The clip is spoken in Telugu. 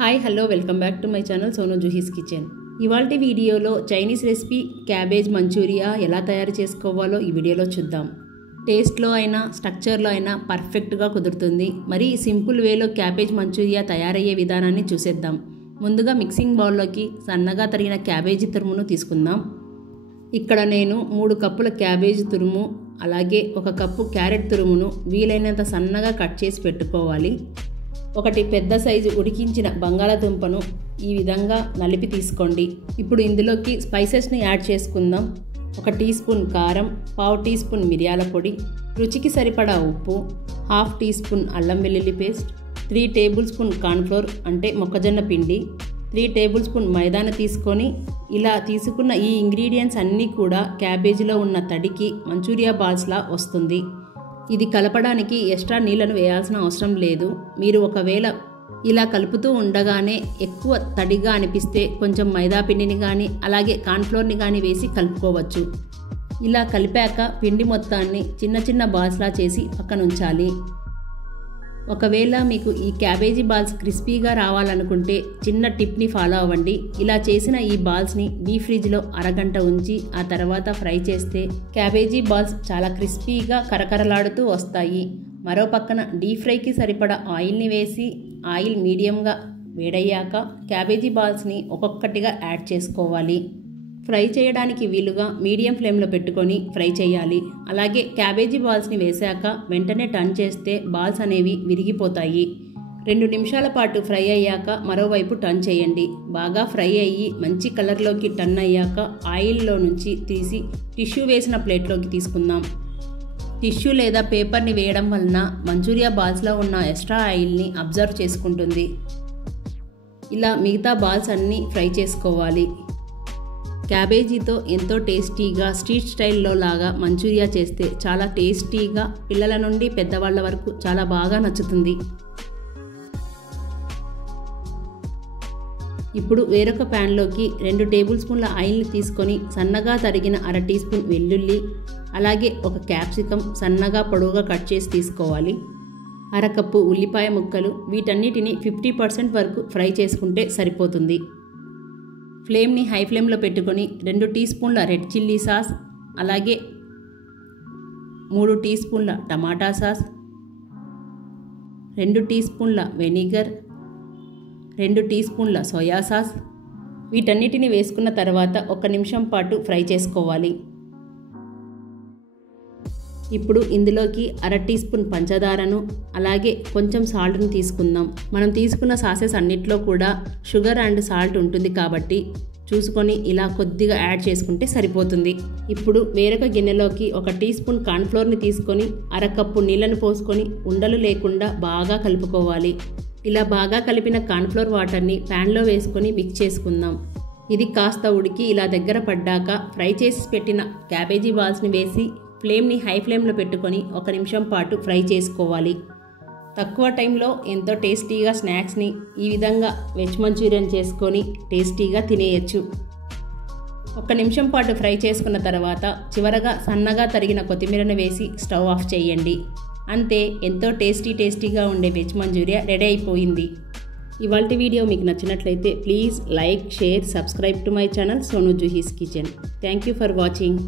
Hi hello welcome back to my channel Sonu Juhi's kitchen. ఇవాల్టి వీడియోలో చైనీస్ రెసిపీ క్యాబేజ్ మంచూరియా ఎలా తయారు చేసుకోవాలో ఈ వీడియోలో చూద్దాం. టేస్ట్లో అయినా స్ట్రక్చర్లో అయినా పర్ఫెక్ట్గా కుదురుతుంది. మరి సింపుల్ వేలో క్యాబేజ్ మంచూరియా తయారయ్యే విధానాన్ని చూసేద్దాం. ముందుగా మిక్సింగ్ బౌల్లోకి సన్నగా తరిగిన క్యాబేజీ తురుమును తీసుకుందాం. ఇక్కడ నేను 3 కప్పుల క్యాబేజీ తురుము అలాగే 1 కప్పు క్యారెట్ తురుమును వీలైనంత సన్నగా కట్ చేసి పెట్టుకోవాలి. ఒకటి పెద్ద సైజు ఉడికించిన బంగాళాదుంపను ఈ విధంగా నలిపి తీసుకోండి. ఇప్పుడు ఇందులోకి స్పైసెస్ని యాడ్ చేసుకుందాం. 1 టీ స్పూన్ కారం, 1/2 టీ స్పూన్ మిరియాల పొడి, రుచికి సరిపడా ఉప్పు, 1/2 టీ స్పూన్ అల్లం వెల్లుల్లి పేస్ట్, 3 టేబుల్ స్పూన్ కార్న్ఫ్లోర్ అంటే మొక్కజొన్న పిండి, 3 టేబుల్ స్పూన్ మైదాను తీసుకొని ఇలా తీసుకున్న ఈ ఇంగ్రీడియంట్స్ అన్నీ కూడా క్యాబేజీలో ఉన్న తడికి మంచూరియా బాల్స్లా వస్తుంది. ఇది కలపడానికి ఎక్స్ట్రా నీళ్ళను వేయాల్సిన అవసరం లేదు. మీరు ఒకవేళ ఇలా కలుపుతూ ఉండగానే ఎక్కువ తడిగా అనిపిస్తే కొంచెం మైదా పిండిని కానీ అలాగే కార్న్ఫ్లోర్ని కానీ వేసి కలుపుకోవచ్చు. ఇలా కలిపాక పిండి మొత్తాన్ని చిన్న చిన్న బాల్స్లా చేసి పక్కన ఉంచాలి. ఒకవేళ మీకు ఈ క్యాబేజీ బాల్స్ క్రిస్పీగా రావాలనుకుంటే చిన్న టిప్ని ఫాలో అవ్వండి. ఇలా చేసిన ఈ బాల్స్ని డీప్ ఫ్రిడ్జ్లో అరగంట ఉంచి ఆ తర్వాత ఫ్రై చేస్తే క్యాబేజీ బాల్స్ చాలా క్రిస్పీగా కరకరలాడుతూ వస్తాయి. మరో పక్కన డీప్ ఫ్రైకి సరిపడా ఆయిల్ని వేసి ఆయిల్ మీడియంగా వేడయ్యాక క్యాబేజీ బాల్స్ని ఒక్కొక్కటిగా యాడ్ చేసుకోవాలి. ఫ్రై చేయడానికి వీలుగా మీడియం ఫ్లేమ్లో పెట్టుకొని ఫ్రై చేయాలి. అలాగే క్యాబేజీ బాల్స్ని వేశాక వెంటనే టర్న్ చేస్తే బాల్స్ అనేవి విరిగిపోతాయి. 2 నిమిషాల పాటు ఫ్రై అయ్యాక మరోవైపు టర్న్ చేయండి. బాగా ఫ్రై అయ్యి మంచి కలర్లోకి టర్న్ అయ్యాక ఆయిల్లో నుంచి తీసి టిష్యూ వేసిన ప్లేట్లోకి తీసుకుందాం. టిష్యూ లేదా పేపర్ని వేయడం వలన మంచూరియా బాల్స్లో ఉన్న ఎక్స్ట్రా ఆయిల్ని అబ్జర్వ్ చేసుకుంటుంది. ఇలా మిగతా బాల్స్ అన్నీ ఫ్రై చేసుకోవాలి. క్యాబేజీతో ఎంతో టేస్టీగా స్ట్రీట్ స్టైల్లో లాగా మంచూరియా చేస్తే చాలా టేస్టీగా పిల్లల నుండి పెద్దవాళ్ళ వరకు చాలా బాగా నచ్చుతుంది. ఇప్పుడు వేరొక ప్యాన్లోకి 2 టేబుల్ స్పూన్ల ఆయిల్ని తీసుకొని సన్నగా తరిగిన 1/2 టీ స్పూన్ వెల్లుల్లి అలాగే 1 క్యాప్సికం సన్నగా పొడవుగా కట్ చేసి తీసుకోవాలి. 1/2 కప్పు ఉల్లిపాయ ముక్కలు, వీటన్నిటిని 50% వరకు ఫ్రై చేసుకుంటే సరిపోతుంది. ఫ్లేమ్ని హై ఫ్లేమ్లో పెట్టుకొని 2 టీ స్పూన్ల రెడ్ చిల్లీ సాస్ అలాగే 3 టీ స్పూన్ల టమాటా సాస్, 2 టీ స్పూన్ల వెనిగర్, 2 టీ స్పూన్ల సోయా సాస్ వీటన్నిటిని వేసుకున్న తర్వాత 1 నిమిషం పాటు ఫ్రై చేసుకోవాలి. ఇప్పుడు ఇందులోకి 1/2 టీ స్పూన్ పంచదారను అలాగే కొంచెం సాల్ట్ని తీసుకుందాం. మనం తీసుకున్న సాసెస్ అన్నిట్లో కూడా షుగర్ అండ్ సాల్ట్ ఉంటుంది కాబట్టి చూసుకొని ఇలా కొద్దిగా యాడ్ చేసుకుంటే సరిపోతుంది. ఇప్పుడు వేరొక గిన్నెలోకి 1 టీ స్పూన్ కార్న్ఫ్లోర్ని తీసుకొని 1/2 కప్పు నీళ్ళను పోసుకొని ఉండలు లేకుండా బాగా కలుపుకోవాలి. ఇలా బాగా కలిపిన కార్న్ఫ్లోర్ వాటర్ని ప్యాన్లో వేసుకొని మిక్స్ చేసుకుందాం. ఇది కాస్త ఉడికి ఇలా దగ్గర పడ్డాక ఫ్రై చేసి పెట్టిన క్యాబేజీ బాల్స్ని వేసి ఫ్లేమ్ని హై ఫ్లేమ్లో పెట్టుకొని 1 నిమిషం పాటు ఫ్రై చేసుకోవాలి. తక్కువ టైంలో ఎంతో టేస్టీగా స్నాక్స్ని ఈ విధంగా వెజ్ మంచూరియన్ చేసుకొని టేస్టీగా తినేయచ్చు. 1 నిమిషం పాటు ఫ్రై చేసుకున్న తర్వాత చివరగా సన్నగా తరిగిన కొత్తిమీరను వేసి స్టవ్ ఆఫ్ చేయండి. అంతే, ఎంతో టేస్టీగా ఉండే వెజ్ మంచూరియా రెడీ అయిపోయింది. ఇవాల్టి వీడియో మీకు నచ్చినట్లయితే please like, share, subscribe to my channel Sonu Juhi's kitchen. Thank you for watching.